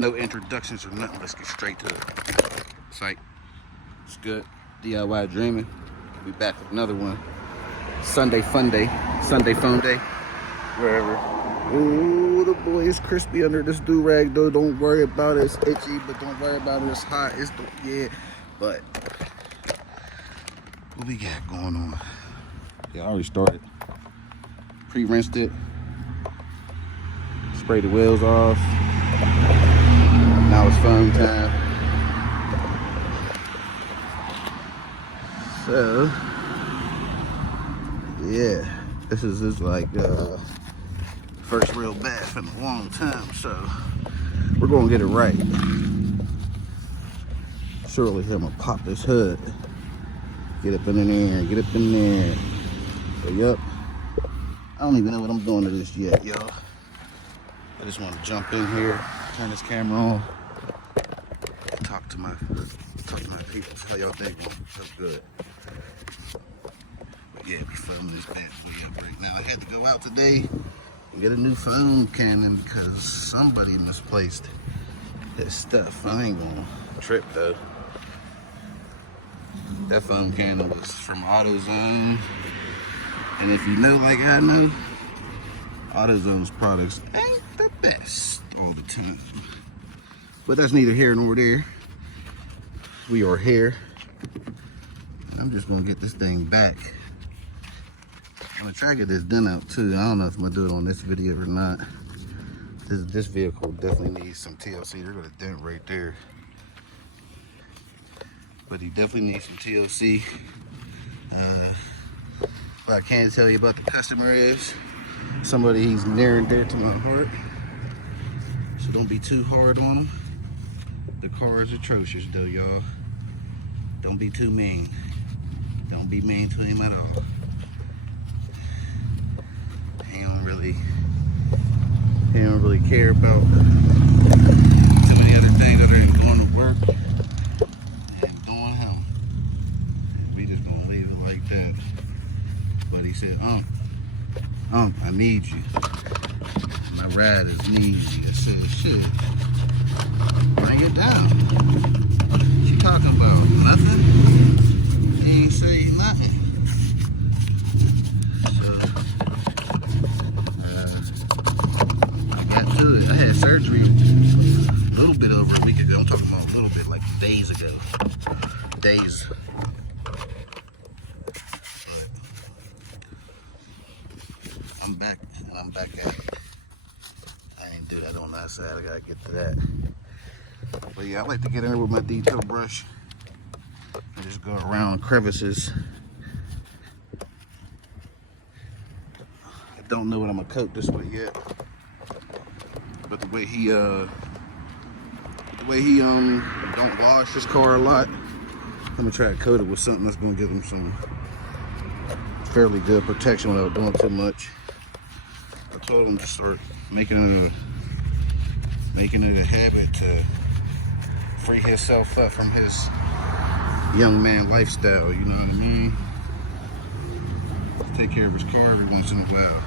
No introductions or nothing. Let's get straight to it. Psych. It's good. DIY Dreaming. We'll be back with another one. Sunday Fun Day. Sunday Phone Day. Wherever. Ooh, the boy is crispy under this do-rag though. Don't worry about it. It's itchy, but don't worry about it. It's hot. It's the, yeah. But what we got going on? Yeah, I already started. Pre-rinsed it. Sprayed the wheels off. Now it's foam time. So yeah, this is like first real bath in a long time, so we're gonna get it right. Surely I'm gonna pop this hood, get up in there, get up in there. So yup, I don't even know what I'm doing to this yet, y'all. I just want to jump in here, turn this camera on, talk to my people, how y'all think that's good. But yeah, we filming this bad boy up right now. I had to go out today and get a new phone cannon because somebody misplaced his stuff. I ain't gonna trip though. That phone cannon was from AutoZone, and if you know like I know, AutoZone's products ain't the best all the time. But that's neither here nor there. We are here. I'm just gonna get this thing back. I'm gonna try to get this done out too. I don't know if I'm gonna do it on this video or not. This vehicle definitely needs some TLC. There's a dent right there. But he definitely needs some TLC. What I can tell you about the customer is somebody he's near and dear to my heart. So don't be too hard on him. The car is atrocious though, y'all. Don't be too mean. Don't be mean to him at all. He don't really care about too many other things other than going to work and doing him. We just gonna leave it like that. But he said, I need you. My ride is needy. I said, shit, bring it down. What you talking about? Nothing? He ain't say nothing. So, I got to it. I had surgery a little bit over a week ago. I'm talking about a little bit, like days ago. Days. I'm back, and I'm back at it. I ain't do that on that side. I gotta get to that. But yeah, I like to get in there with my detail brush and just go around crevices. I don't know what I'm gonna coat this way yet, but the way he don't wash his car a lot, I'm gonna try to coat it with something that's gonna give him some fairly good protection without doing too much. I told him to start making it a habit to free himself up from his young man lifestyle, you know what I mean? Take care of his car every once in a while.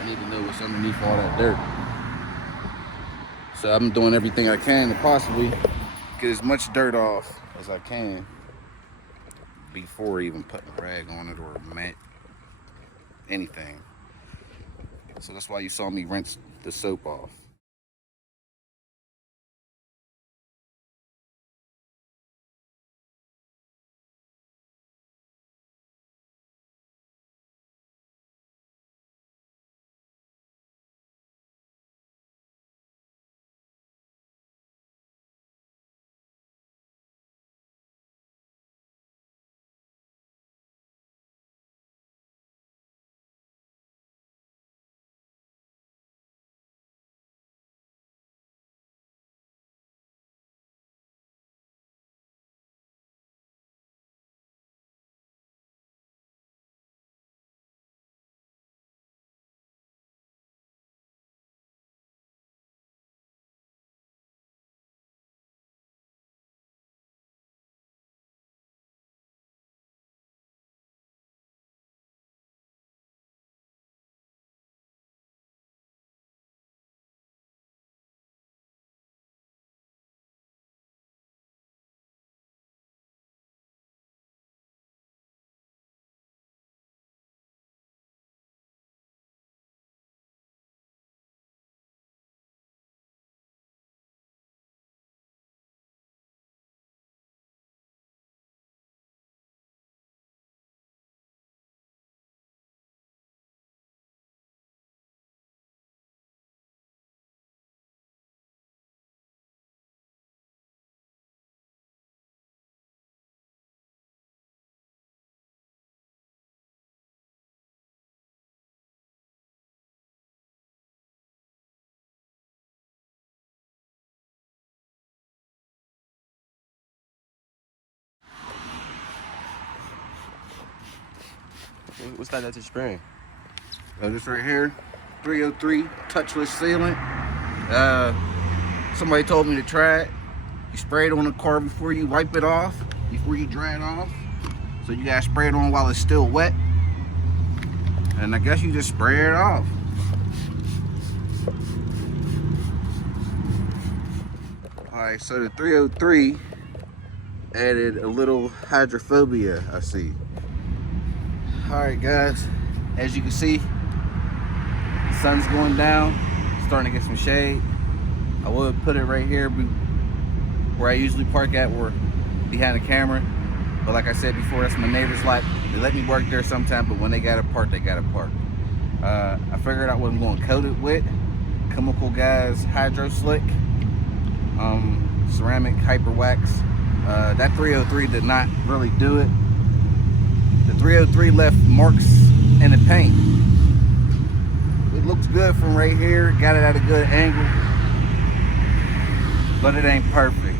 I need to know what's underneath all that dirt. So I'm doing everything I can to possibly get as much dirt off as I can before even putting a rag on it or mat, anything. So that's why you saw me rinse the soap off. What's that you're spraying? This right here, 303 touchless sealant. Somebody told me to try it. You spray it on the car before you wipe it off, before you dry it off. So you gotta spray it on while it's still wet. And I guess you just spray it off. Alright, so the 303 added a little hydrophobia, I see. Alright guys, as you can see, the sun's going down, starting to get some shade. I would put it right here where I usually park at, or behind the camera. But like I said before, that's my neighbor's lot. They let me work there sometime, but when they gotta park, they gotta park. I figured out what I'm gonna coat it with. Chemical Guys Hydro Slick, ceramic hyper wax. That 303 did not really do it. The 303 left marks in the paint. It looks good from right here, got it at a good angle, but it ain't perfect.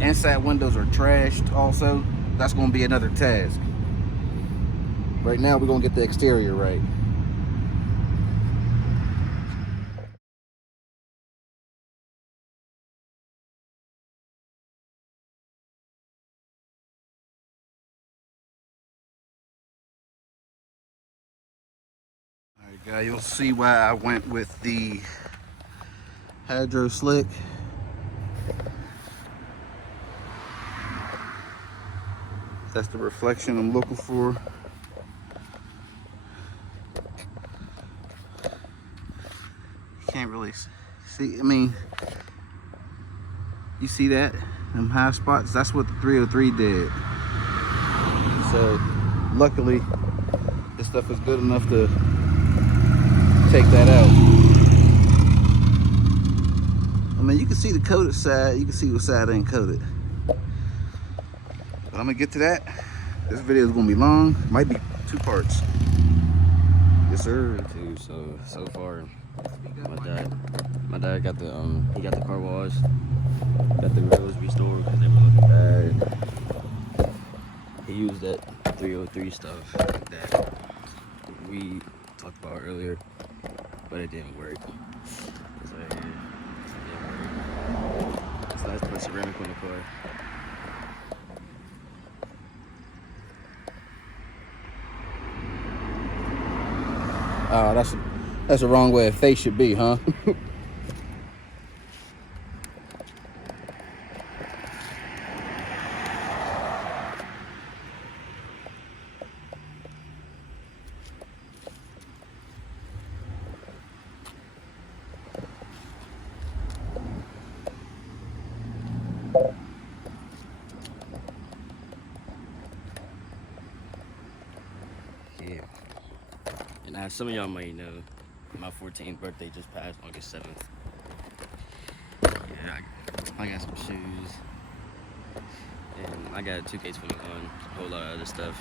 Inside windows are trashed also. That's gonna be another task. Right now we're gonna get the exterior right. Alright guys, you'll see why I went with the Hydro Slick. That's the reflection I'm looking for. Can't really see, I mean, you see that? Them high spots, that's what the 303 did. So, luckily, this stuff is good enough to take that out. I mean, you can see the coated side, you can see what side ain't coated. But I'm gonna get to that. This video is gonna be long, might be 2 parts. Yes, sir. Too. So far, my dad got the he got the car wash, got the wheels restored because they were looking bad. He used that 303 stuff that we talked about earlier, but it didn't work. It's right here. It didn't work. It's nice to put ceramic on the car. Oh, that's the wrong way a face should be, huh? Some of y'all might know my 14th birthday just passed August 7th. Yeah, I got some shoes. And I got 2K21, a whole lot of other stuff.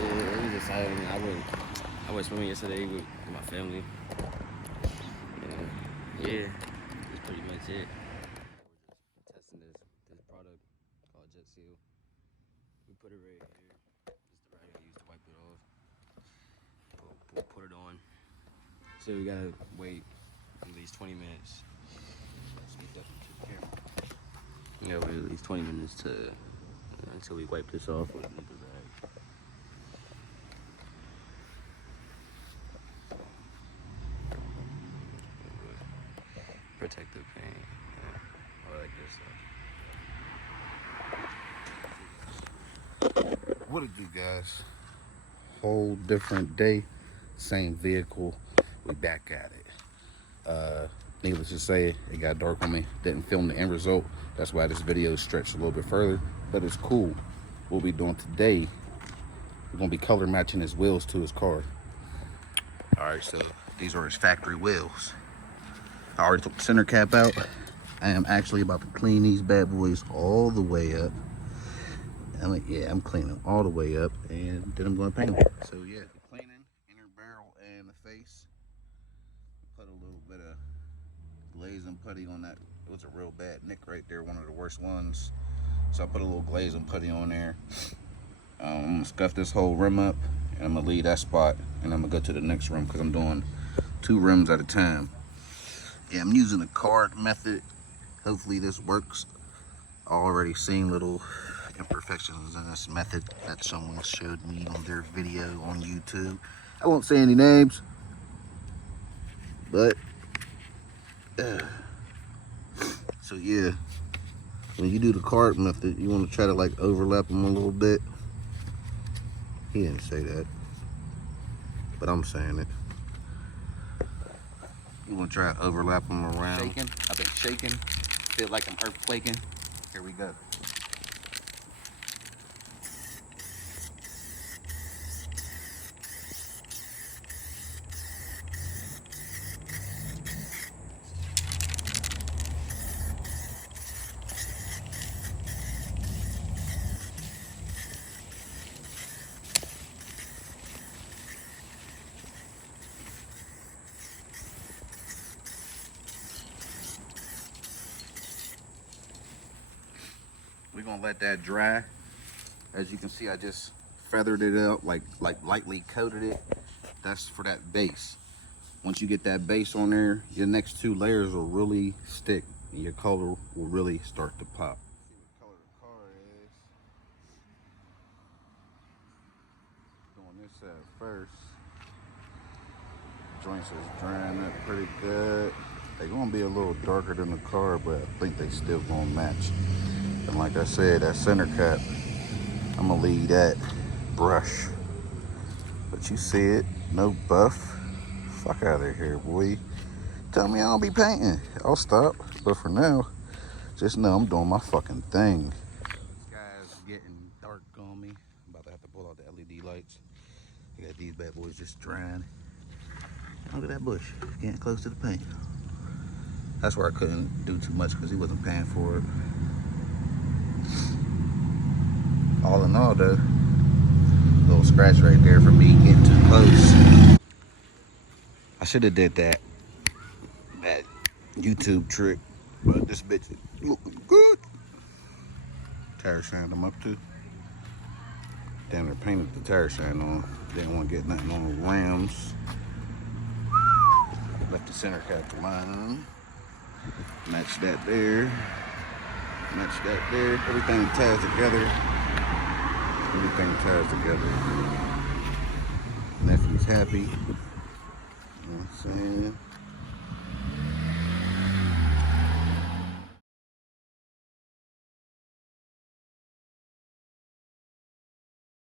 Yeah, it was just, I went swimming yesterday with my family. Yeah, that's pretty much it. We're just testing this product called Jet Seal. We put it right here. This is the rag I use to wipe it off. We'll put it on. So we gotta wait at least 20 minutes. Speak up to the camera. We gotta wait at least 20 minutes until we wipe this off with another rag. Protective paint, all that good stuff. What it do, guys? Whole different day, same vehicle. We back at it. Needless to say, it got dark on me. Didn't film the end result. That's why this video stretched a little bit further, but it's cool. What we doing today, we're gonna be color matching his wheels to his car. All right, so these are his factory wheels. I already took the center cap out. I am actually about to clean these bad boys all the way up. I'm cleaning them all the way up, and then I'm going to paint them. So yeah, cleaning inner barrel and the face. Put a little bit of glaze and putty on that. It was a real bad nick right there, one of the worst ones. So I put a little glaze and putty on there. I'm gonna scuff this whole rim up, and I'm gonna leave that spot, and I'm gonna go to the next rim because I'm doing 2 rims at a time. Yeah, I'm using the card method. Hopefully this works. Already seen little imperfections in this method that someone showed me on their video on YouTube. I won't say any names, but so yeah, when you do the card method, you want to try to like overlap them a little bit. He didn't say that, but I'm saying it. You want to try to overlap them around. Shaking. I've been shaking. Feel like I'm earthquaking. Here we go. We're gonna let that dry. As you can see, I just feathered it out, like lightly coated it. That's for that base. Once you get that base on there, your next 2 layers will really stick and your color will really start to pop. See what color the car is. Doing this side first. Joints is drying up pretty good. They're gonna be a little darker than the car, but I think they still gonna match. And like I said, that center cap, I'm gonna leave that brush. But you see it, no buff. Fuck out of here, boy. Tell me I don't be painting. I'll stop. But for now, just know I'm doing my fucking thing. This guy's getting dark on me. I'm about to have to pull out the LED lights. I got these bad boys just drying. Look at that bush, getting close to the paint. That's where I couldn't do too much because he wasn't paying for it. All in all though, little scratch right there for me getting too close. I should have did that YouTube trick, but this bitch is looking good. Tire shine them up too. Damn, they painted the tire shine on. Didn't want to get nothing on the rims. Left the center cap line. Match that there. Match that there. Everything ties together. Everything ties together. Nephew's happy. You know what I'm saying?